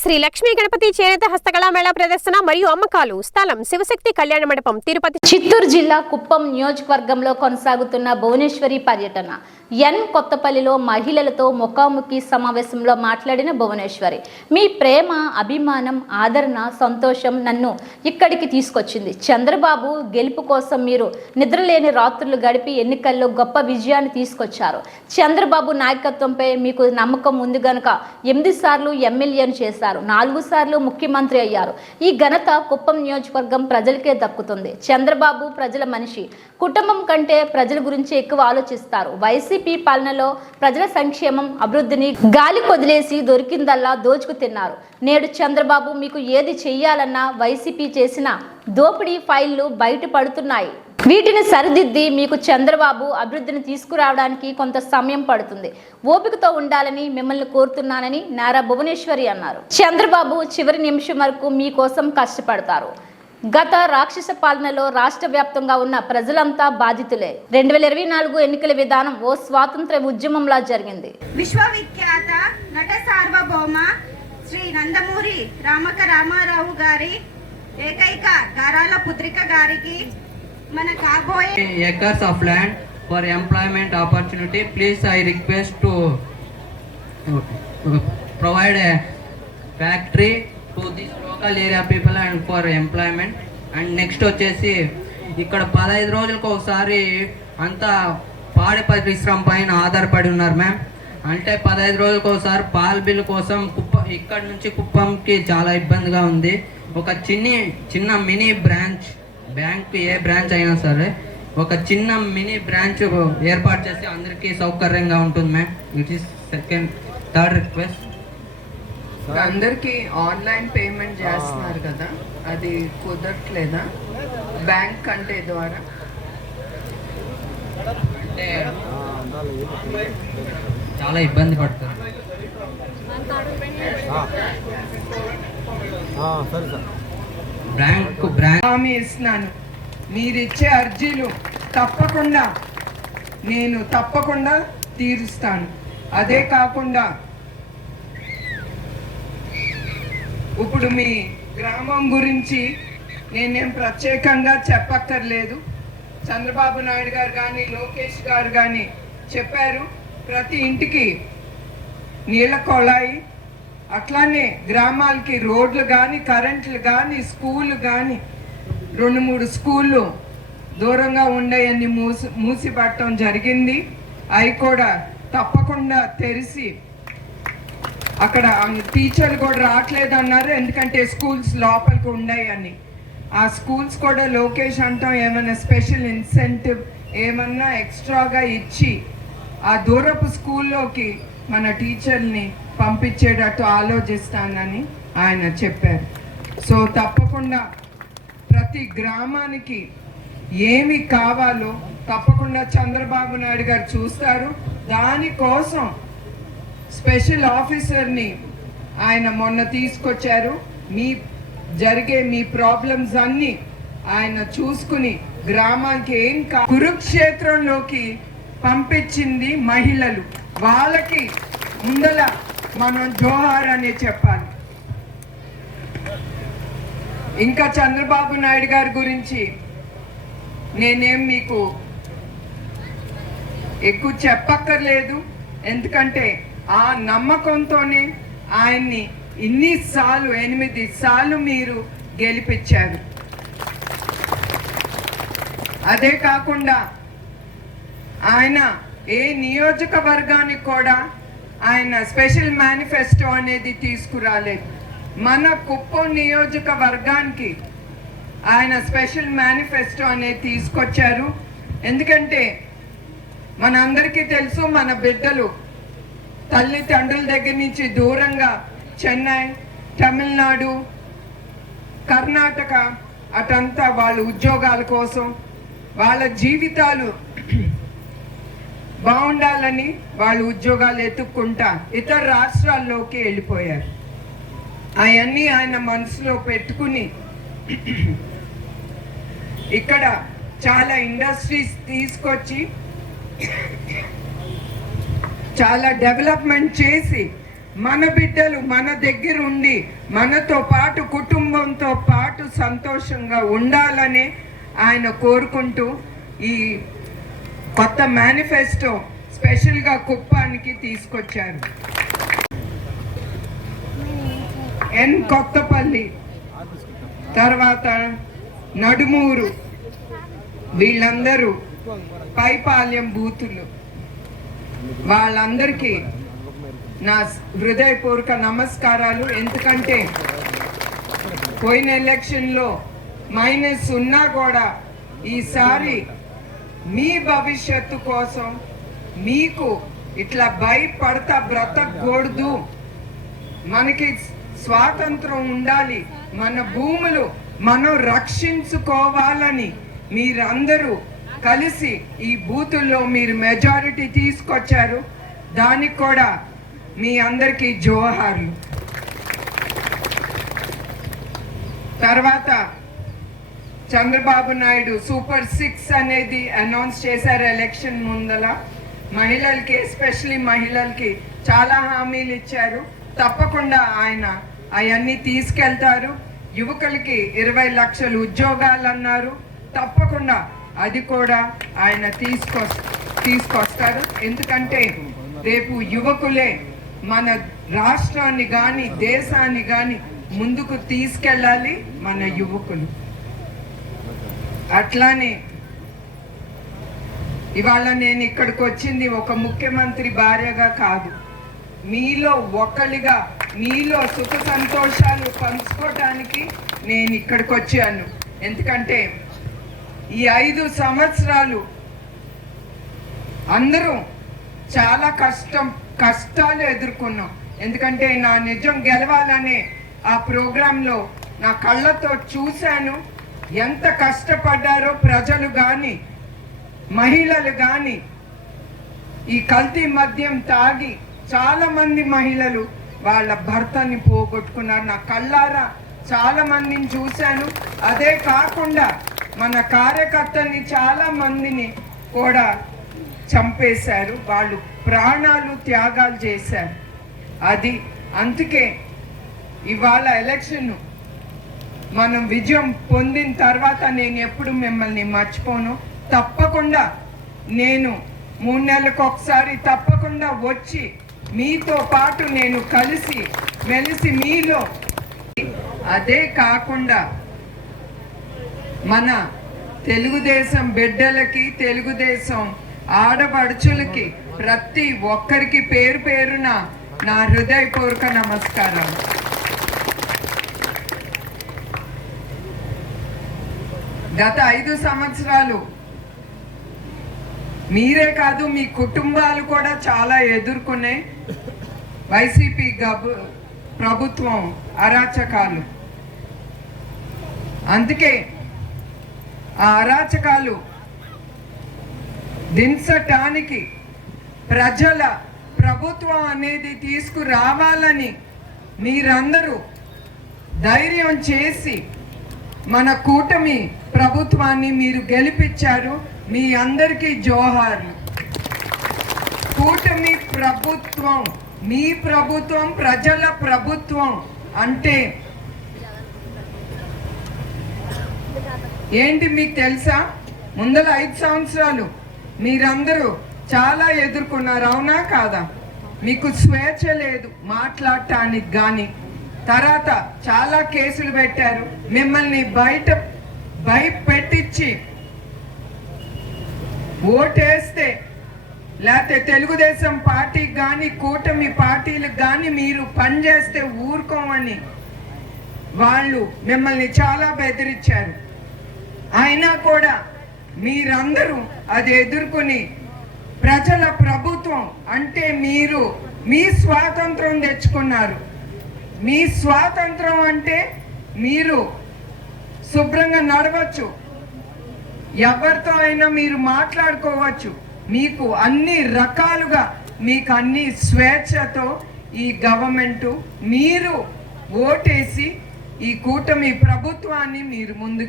శ్రీ లక్ష్మీ గణపతి చేనేత హస్తకళా మేళా ప్రదర్శన మరియు అమ్మకాలు. స్థలం శివశక్తి కళ్యాణ మండపం తిరుపతి చిత్తూరు జిల్లా కుప్పం నియోజకవర్గంలో కొనసాగుతున్న భువనేశ్వరి పర్యటన. ఎన్ కొత్తపల్లిలో మహిళలతో ముఖాముఖి సమావేశంలో మాట్లాడిన భువనేశ్వరి. మీ ప్రేమ అభిమానం ఆదరణ సంతోషం నన్ను ఇక్కడికి తీసుకొచ్చింది. చంద్రబాబు గెలుపు కోసం మీరు నిద్రలేని రాత్రులు గడిపి ఎన్నికల్లో గొప్ప విజయాన్ని తీసుకొచ్చారు. చంద్రబాబు నాయకత్వంపై మీకు నమ్మకం ఉంది గనుక ఎనిమిది సార్లు ఎమ్మెల్యేను చేశారు. నాలుగు సార్లు ముఖ్యమంత్రి అయ్యారు. ఈ ఘనత కుప్పం నియోజకవర్గం ప్రజలకే దక్కుతుంది. చంద్రబాబు ప్రజల మనిషి. కుటుంబం కంటే ప్రజల గురించి ఎక్కువ ఆలోచిస్తారు. వైసీపీ పాలనలో ప్రజల సంక్షేమం అభివృద్ధిని గాలి కొదిలేసి దొరికిందల్లా దోచుకు తిన్నారు. నేడు చంద్రబాబు మీకు ఏది చెయ్యాలన్నా వైసీపీ చేసిన దోపిడీ ఫైళ్ళు బయటపడుతున్నాయి వీటిని సరిదిద్ది మీకు చంద్రబాబు అభివృద్ధిని తీసుకురావడానికి కొంత సమయం పడుతుంది. ఓపికతో ఉండాలని మిమ్మల్ని కోరుతున్నానని నారా భువనేశ్వరి అన్నారు. చంద్రబాబు చివరి నిమిషం వరకు మీకోసం కష్టపడతారు. గత రాక్షస పాలనలో రాష్ట్ర వ్యాప్తంగా ఉన్న ప్రజలంతా బాధితులే. రెండు వేల ఇరవై నాలుగు ఎన్నికల విధానం ఓ స్వాతంత్ర ఉద్యమంలా జరిగింది. విశ్వవిఖ్యాత నట సార్వభౌమ శ్రీ నందమూరి రామక రామారావు గారి ఏకైక గారాల పుత్రిక గారికి మన కాబోయే acres of land for employment opportunity. Please i request to uh, provide a factory to area people and for employment and next వచ్చేసి ఇక్కడ పదహైదు రోజులకు ఒకసారి అంతా పాడి పరిశ్రమ పైన ఆధారపడి ఉన్నారు మ్యామ్ అంటే పదహైదు రోజులకు ఒకసారి పాల బిల్లు కోసం కుప్ప ఇక్కడ నుంచి కుప్పంకి చాలా ఇబ్బందిగా ఉంది. ఒక చిన్ని చిన్న మినీ బ్రాంచ్ బ్యాంక్ ఏ బ్రాంచ్ అయినా సరే ఒక చిన్న మినీ బ్రాంచ్ ఏర్పాటు చేస్తే అందరికీ సౌకర్యంగా ఉంటుంది ma'am it is second third request అందరికి ఆన్లైన్ పేమెంట్ చేస్తున్నారు కదా అది కుదరట్లేదా? బ్యాంక్ కంటే ద్వారా? అంటే చాలా ఇబ్బంది పడుతుంది బ్యాంక్ బ్రాంచ్ హామీ ఇస్తున్నాను. మీరిచ్చే అర్జీలు తప్పకుండా నేను తప్పకుండా తీరుస్తాను. అదే కాకుండా ఇప్పుడు మీ గ్రామం గురించి నేనేం ప్రత్యేకంగా చెప్పక్కర్లేదు. చంద్రబాబు నాయుడు గారు కానీ లోకేష్ గారు కానీ చెప్పారు. ప్రతి ఇంటికి నీళ్ళ కొళాయి అట్లానే గ్రామాలకి రోడ్లు కానీ కరెంట్లు కానీ స్కూళ్ళు కానీ రెండు మూడు స్కూళ్ళు దూరంగా ఉండేవన్నీ మూసి మూసిపట్టడం జరిగింది. అవి కూడా తప్పకుండా తెరిచి అక్కడ టీచర్లు కూడా రావట్లేదు అన్నారు ఎందుకంటే స్కూల్స్ లోపలికి ఉన్నాయని ఆ స్కూల్స్ కూడా లోకేష్ అంటాం ఏమైనా స్పెషల్ ఇన్సెంటివ్ ఏమన్నా ఎక్స్ట్రాగా ఇచ్చి ఆ దూరపు స్కూల్లోకి మన టీచర్ని పంపించేటట్టు ఆలోచిస్తానని ఆయన చెప్పారు. సో తప్పకుండా ప్రతి గ్రామానికి ఏమి కావాలో తప్పకుండా చంద్రబాబు నాయుడు గారు చూస్తారు. దానికోసం స్పెషల్ ఆఫీసర్ని ఆయన మొన్న తీసుకొచ్చారు. మీ జరిగే మీ ప్రాబ్లమ్స్ అన్నీ ఆయన చూసుకుని గ్రామానికి ఏం కా కురుక్షేత్రంలోకి పంపించింది మహిళలు. వాళ్ళకి ముందల మనం జోహార్ అనే చెప్పాలి. ఇంకా చంద్రబాబు నాయుడు గారి గురించి నేనేం మీకు ఎక్కువ చెప్పక్కర్లేదు. ఎందుకంటే ఆ నమ్మకంతోనే ఆయన్ని ఇన్నిసార్లు ఎనిమిది సార్లు మీరు గెలిపించారు. అదే కాకుండా ఆయన ఏ నియోజకవర్గానికి కూడా ఆయన స్పెషల్ మేనిఫెస్టో అనేది తీసుకురాలేదు. మన కుప్పం నియోజకవర్గానికి ఆయన స్పెషల్ మేనిఫెస్టో అనేది తీసుకొచ్చారు. ఎందుకంటే మనందరికీ తెలుసు మన బిడ్డలు తల్లిదండ్రుల దగ్గర నుంచి దూరంగా చెన్నై తమిళనాడు కర్ణాటక అటంతా వాళ్ళ ఉద్యోగాల కోసం వాళ్ళ జీవితాలు బాగుండాలని వాళ్ళ ఉద్యోగాలు ఎత్తుక్కుంటా ఇతర రాష్ట్రాల్లోకి వెళ్ళిపోయారు. అవన్నీ ఆయన మనసులో పెట్టుకుని ఇక్కడ చాలా ఇండస్ట్రీస్ తీసుకొచ్చి చాలా డెవలప్మెంట్ చేసి మన బిడ్డలు మన దగ్గర ఉండి మనతో పాటు కుటుంబంతో పాటు సంతోషంగా ఉండాలని ఆయన కోరుకుంటూ ఈ కొత్త మేనిఫెస్టో స్పెషల్గా కుప్పానికి తీసుకొచ్చారు. ఎన్ కొత్తపల్లి తర్వాత నడుమూరు వీళ్ళందరూ పైపాల్యం బూతులు. వాళ్ళందరికీ నా హృదయపూర్వక నమస్కారాలు. ఎందుకంటే పోయిన ఎలక్షన్లో మైనస్ ఉన్నా కూడా ఈసారి మీ భవిష్యత్తు కోసం మీకు ఇట్లా భయపడతా బ్రతకూడదు. మనకి స్వాతంత్రం ఉండాలి. మన భూములు మనం రక్షించుకోవాలని మీరందరూ కలిసి ఈ బూతుల్లో మీరు మెజారిటీ తీసుకొచ్చారు. దానికి కూడా మీ అందరికీ జోహార్లు. తర్వాత చంద్రబాబు నాయుడు సూపర్ సిక్స్ అనేది అనౌన్స్ చేశారు ఎలక్షన్ ముందల. మహిళలకి ఎస్పెషలీ మహిళలకి చాలా హామీలు ఇచ్చారు. తప్పకుండా ఆయన అవన్నీ తీసుకెళ్తారు. యువకులకి ఇరవై లక్షలు ఉద్యోగాలు అన్నారు. తప్పకుండా అది కూడా ఆయన తీసుకొ తీసుకొస్తారు. ఎందుకంటే రేపు యువకులే మన రాష్ట్రాన్ని కానీ దేశాన్ని కానీ ముందుకు తీసుకెళ్ళాలి మన యువకులు. అట్లానే ఇవాళ నేను ఇక్కడికి వచ్చింది ఒక ముఖ్యమంత్రి భార్యగా కాదు. మీలో ఒకళ్ళుగా మీలో సుఖ సంతోషాలు పంచుకోవటానికి నేను ఇక్కడికి వచ్చాను. ఎందుకంటే ఈ ఐదు సంవత్సరాలు అందరూ చాలా కష్టం కష్టాలు ఎదుర్కొన్నాం. ఎందుకంటే నా నిజం గెలవాలనే ఆ ప్రోగ్రాంలో నా కళ్ళతో చూశాను. ఎంత కష్టపడ్డారో ప్రజలు కానీ మహిళలు కానీ ఈ కల్తీ మద్యం తాగి చాలామంది మహిళలు వాళ్ళ భర్తని పోగొట్టుకున్నారు. నా కళ్ళారా చాలా మందిని చూశాను. అదే కాకుండా మన కార్యకర్తల్ని చాలా మందిని కూడా చంపేశారు. వాళ్ళు ప్రాణాలు త్యాగాలు చేశారు. అది అందుకే ఇవాళ ఎలక్షన్ మనం విజయం పొందిన తర్వాత నేను ఎప్పుడు మిమ్మల్ని మర్చిపోను. తప్పకుండా నేను మూడు నెలలకు ఒకసారి తప్పకుండా వచ్చి మీతో పాటు నేను కలిసి మెలిసి మీలో అదే కాకుండా మన తెలుగుదేశం బిడ్డలకి తెలుగుదేశం ఆడపడుచులకి ప్రతి ఒక్కరికి పేరు పేరున నా హృదయపూర్వక నమస్కారం. గత ఐదు సంవత్సరాలు మీరే కాదు మీ కుటుంబాలు కూడా చాలా ఎదుర్కొనే వైసీపీ గబు ప్రభుత్వం అరాచకాలు. అందుకే ఆ అరాచకాలు దించటానికి ప్రజల ప్రభుత్వం అనేది తీసుకురావాలని మీరందరూ ధైర్యం చేసి మన కూటమి ప్రభుత్వాన్ని మీరు గెలిపించారు. మీ అందరికీ జోహార్లు. కూటమి ప్రభుత్వం మీ ప్రభుత్వం ప్రజల ప్రభుత్వం అంటే ఏంటి మీకు తెలుసా? ముందల ఐదు సంవత్సరాలు మీరందరూ చాలా ఎదుర్కొన్నారు అవునా కాదా? మీకు స్వేచ్ఛ లేదు మాట్లాడటానికి కానీ తర్వాత చాలా కేసులు పెట్టారు మిమ్మల్ని బయట భయపెట్టించి ఓటేస్తే లేకపోతే తెలుగుదేశం పార్టీకి కానీ కూటమి పార్టీలకు కానీ మీరు పనిచేస్తే ఊరుకోమని వాళ్ళు మిమ్మల్ని చాలా బెదిరించారు. అయినా కూడా మీరందరూ అది ఎదుర్కొని ప్రజల ప్రభుత్వం అంటే మీరు మీ స్వాతంత్రం తెచ్చుకున్నారు. మీ స్వాతంత్రం అంటే మీరు శుభ్రంగా నడవచ్చు. ఎవరితో అయినా మీరు మాట్లాడుకోవచ్చు. మీకు అన్ని రకాలుగా మీకు అన్ని స్వేచ్ఛతో ఈ గవర్నమెంట్ మీరు ఓటేసి ఈ కూటమి ప్రభుత్వాన్ని మీరు ముందు